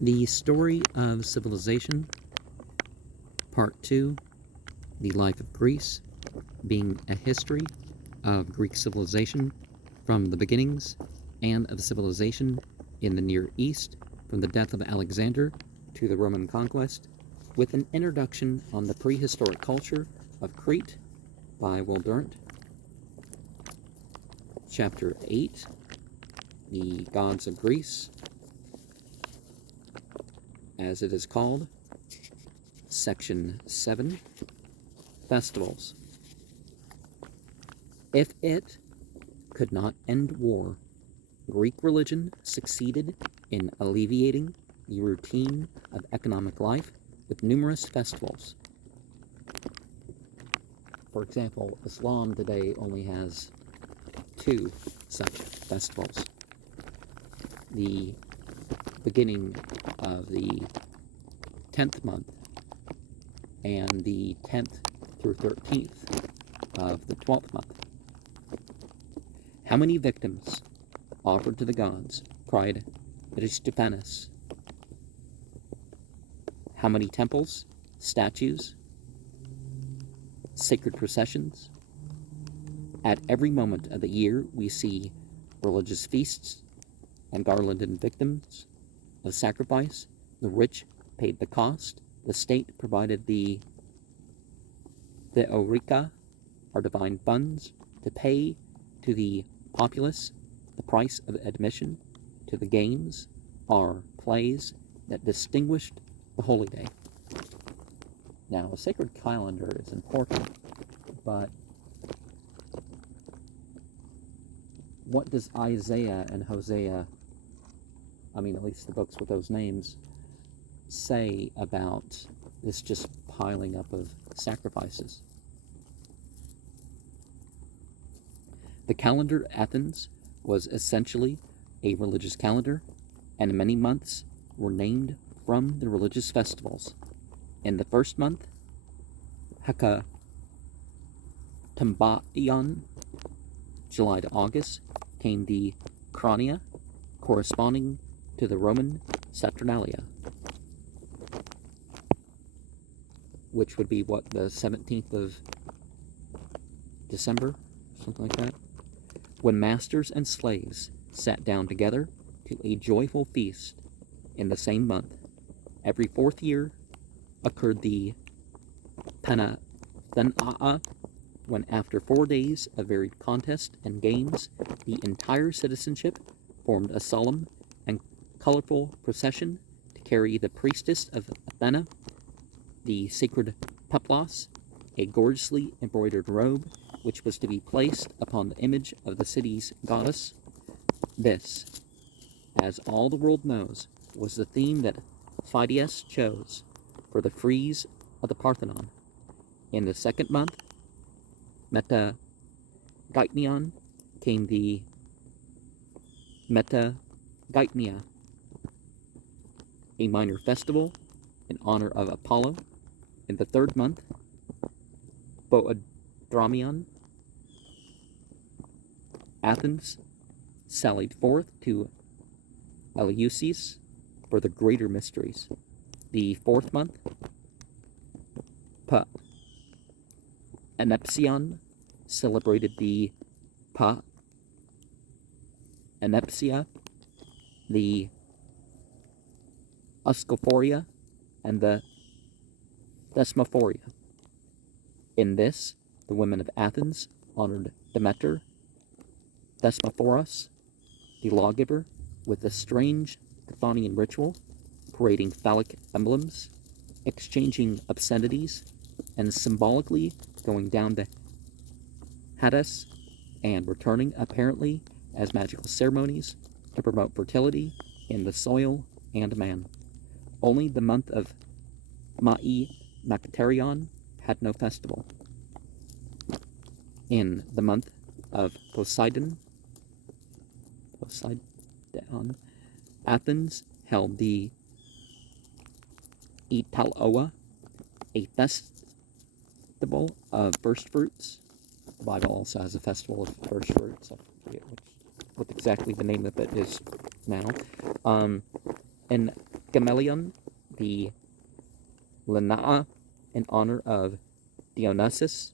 The Story of Civilization, Part 2, The Life of Greece, being a history of Greek civilization from the beginnings and of civilization in the Near East from the death of Alexander to the Roman conquest, with an introduction on the prehistoric culture of Crete by Durant. Chapter 8, The Gods of Greece, as it is called. Section 7, Festivals. If it could not end war, Greek religion succeeded in alleviating the routine of economic life with numerous festivals. For example, Islam today only has 2 such festivals. The beginning of the 10th month and the 10th through 13th of the 12th month. How many victims offered to the gods? Cried Aristophanes. How many temples, statues, sacred processions? At every moment of the year we see religious feasts and garlanded victims of sacrifice. The rich paid the cost. The state provided the Theorica, our divine funds, to pay to the populace the price of admission to the games, are plays that distinguished the holy day. Now, a sacred calendar is important, but what does Isaiah and Hosea, at least the books with those names, say about this just piling up of sacrifices? The calendar of Athens was essentially a religious calendar, and many months were named from the religious festivals. In the first month, Hekatombaeion, July to August, came the Chronia, corresponding to the Roman Saturnalia, which would be the 17th of December, something like that, when masters and slaves sat down together to a joyful feast in the same month. Every 4th year occurred the Panathenaa, when after 4 days of varied contest and games, the entire citizenship formed a solemn and colorful procession to carry the priestess of Athena, the sacred peplos, a gorgeously embroidered robe which was to be placed upon the image of the city's goddess. This, as all the world knows, was the theme that Phidias chose for the frieze of the Parthenon. In the second month, Metageitnion, came the Metageitnia, a minor festival in honor of Apollo. In the third month, Boedramion, Athens sallied forth to Eleusis for the greater mysteries. The 4th month, Panepsion, celebrated the Panepsia, the Uscophoria, and the Thesmophoria. In this, the women of Athens honored Demeter, Thesmophoros, the lawgiver, with a strange Chthonian ritual, parading phallic emblems, exchanging obscenities, and symbolically going down to Hades and returning apparently as magical ceremonies to promote fertility in the soil and man. Only the month of Macaterion had no festival. In the month of Poseidon, Athens held the Italoa, a festival of first fruits. The Bible also has a festival of first fruits. I forget what exactly the name of it is now. And Gamalion, the Lenaea, in honor of Dionysus,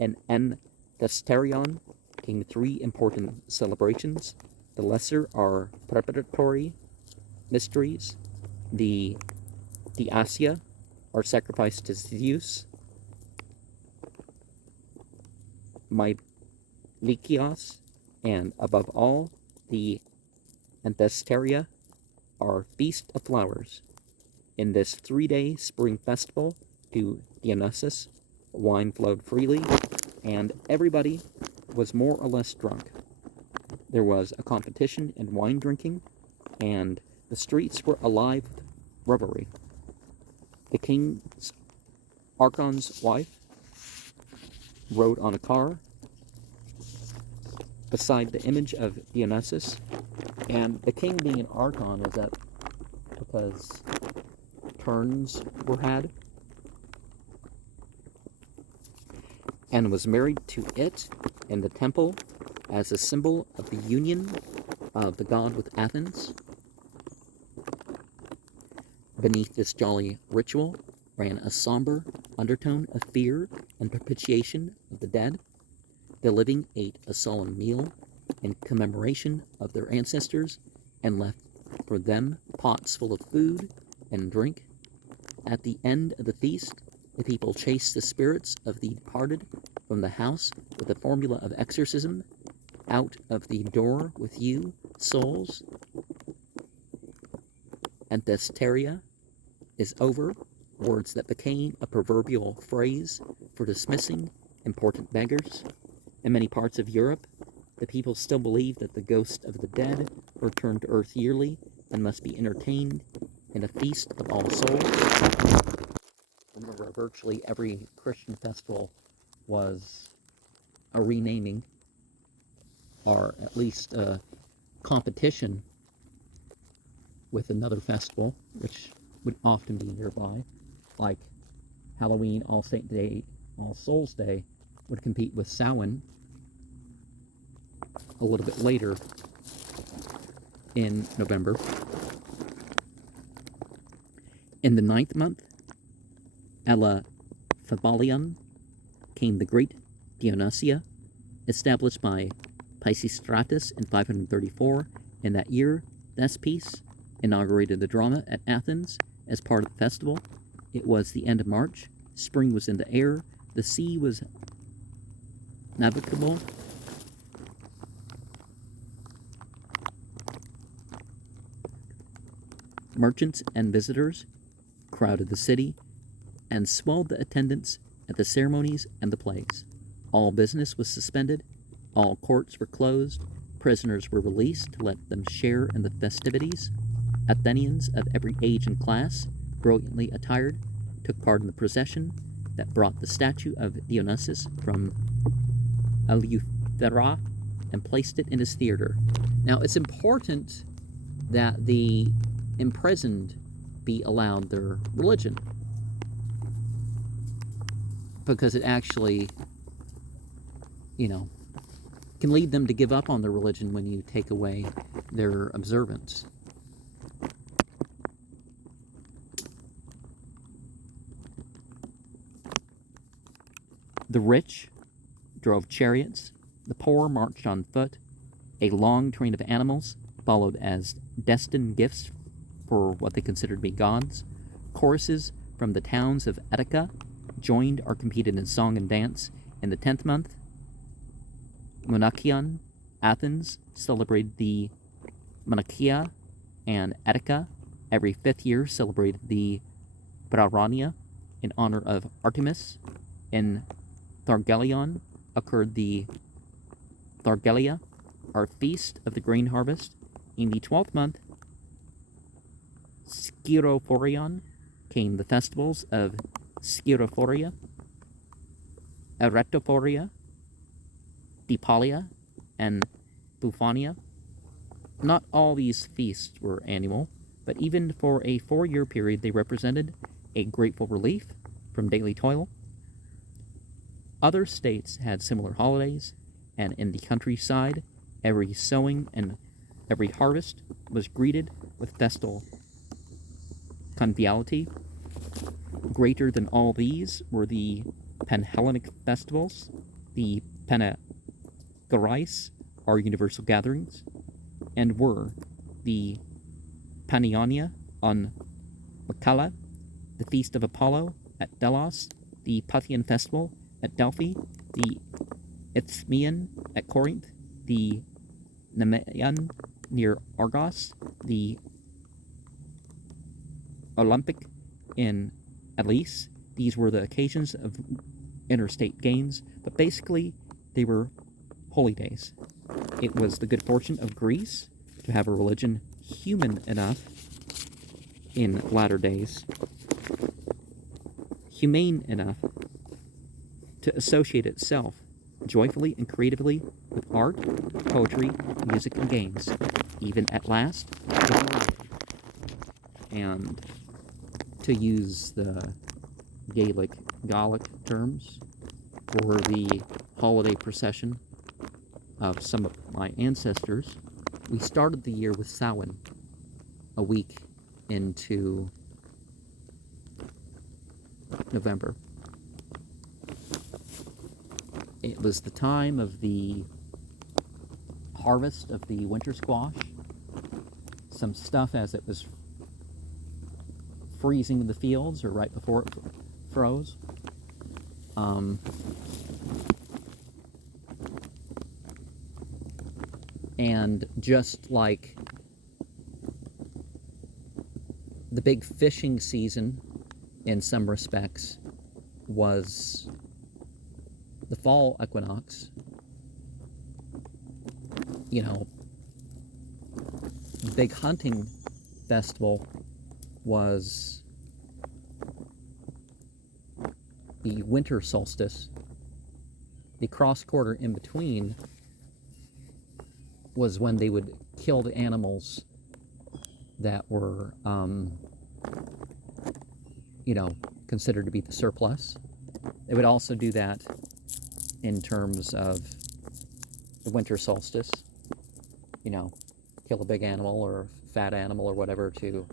and Enthesterion came three important celebrations. The lesser are preparatory mysteries. The Diasia are sacrificed to Zeus. Mylikios, and above all, the Anthesteria are Feast of Flowers. In this 3-day spring festival to Dionysus, wine flowed freely, and everybody was more or less drunk. There was a competition in wine drinking, and the streets were alive with revelry. The king's archon's wife rode on a car beside the image of Dionysus, and the king being an archon is that because turns were had, and was married to it in the temple as a symbol of the union of the god with Athens. Beneath this jolly ritual ran a somber undertone of fear and propitiation of the dead. The living ate a solemn meal in commemoration of their ancestors and left for them pots full of food and drink. At the end of the feast, the people chased the spirits of the departed from the house with a formula of exorcism. Out of the door with you, souls. Anthesteria is over, words that became a proverbial phrase for dismissing important beggars. In many parts of Europe, the people still believe that the ghosts of the dead return to earth yearly and must be entertained in a feast of all souls. Remember, virtually every Christian festival was a renaming, or at least a competition with another festival, which would often be nearby, like Halloween, All Saint Day, All Souls Day would compete with Samhain a little bit later in November. In the 9th month, Elaphebalion, came the great Dionysia, established by Pisistratus in 534. In that year, Thespis inaugurated the drama at Athens as part of the festival. It was the end of March. Spring was in the air. The sea was navigable. Merchants and visitors crowded the city and swelled the attendance at the ceremonies and the plays. All business was suspended. All courts were closed. Prisoners were released to let them share in the festivities. Athenians of every age and class, brilliantly attired, took part in the procession that brought the statue of Dionysus from Eleuthera and placed it in his theater. Now, it's important that the imprisoned be allowed their religion, because it actually, can lead them to give up on their religion when you take away their observance. The rich drove chariots, the poor marched on foot. A long train of animals followed as destined gifts for what they considered to be gods. Choruses from the towns of Attica joined or competed in song and dance. In the 10th month, Monachion, Athens, celebrated the Monachia, and Attica every 5th year celebrated the Brarania in honor of Artemis. In Thargelion occurred the Thargelia, our feast of the grain harvest. In the 12th month, Scirophorion, came the festivals of Scirophoria, Eretophoria, Depalia, and Buphania. Not all these feasts were annual, but even for a 4-year period they represented a grateful relief from daily toil. Other states had similar holidays, and in the countryside, every sowing and every harvest was greeted with festal conviviality. Greater than all these were the Panhellenic festivals, the Panagorais, or universal gatherings, and were the Panionia on Macalla, the Feast of Apollo at Delos, the Pythian Festival at Delphi, the Isthmian at Corinth, the Nemean near Argos, the Olympic in Elis. These were the occasions of interstate games, but basically they were holy days. It was the good fortune of Greece to have a religion human enough in latter days, humane enough to associate itself joyfully and creatively with art, poetry, music, and games, even at last, and to use the Gallic terms for the holiday procession of some of my ancestors, we started the year with Samhain, a week into November. It was the time of the harvest of the winter squash. Some stuff as it was freezing in the fields or right before it froze. And just like the big fishing season in some respects was the fall equinox, you know, the big hunting festival was the winter solstice. The cross quarter in between was when they would kill the animals that were, you know, considered to be the surplus. They would also do that in terms of the winter solstice, you know, kill a big animal or fat animal or whatever to,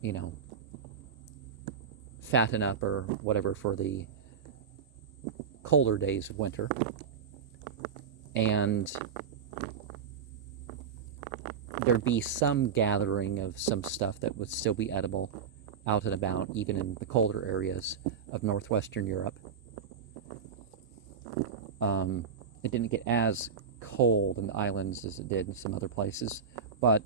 you know, fatten up or whatever for the colder days of winter. And there'd be some gathering of some stuff that would still be edible out and about, even in the colder areas of northwestern Europe. It didn't get as cold in the islands as it did in some other places, but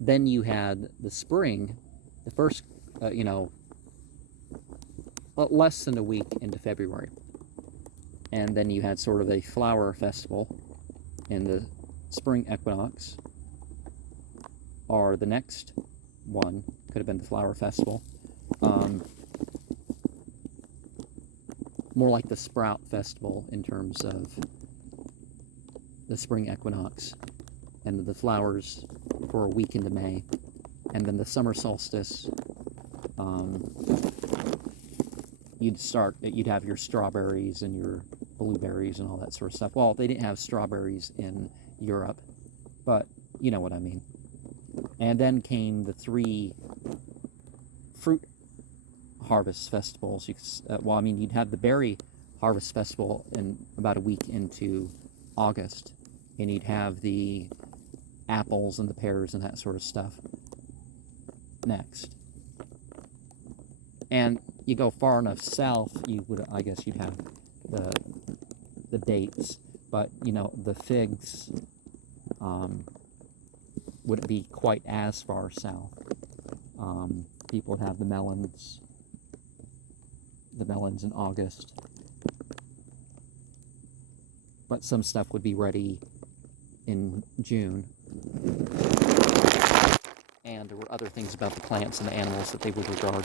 then you had the spring, the first, you know, less than a week into February. And then you had sort of a flower festival in the spring equinox, or the next one could have been the flower festival. More like the sprout festival in terms of the spring equinox, and the flowers for a week into May. And then the summer solstice, you'd have your strawberries and your blueberries and all that sort of stuff. Well, they didn't have strawberries in Europe, but you know what I mean. And then came the 3 fruit harvest festivals. Well, I mean, you'd have the berry harvest festival in about a week into August, and you'd have the apples and the pears and that sort of stuff next. And you go far enough south, I guess you'd have the dates, but you know, the figs wouldn't be quite as far south. People would have the melons in August, but some stuff would be ready in June. And there were other things about the plants and the animals that they would regard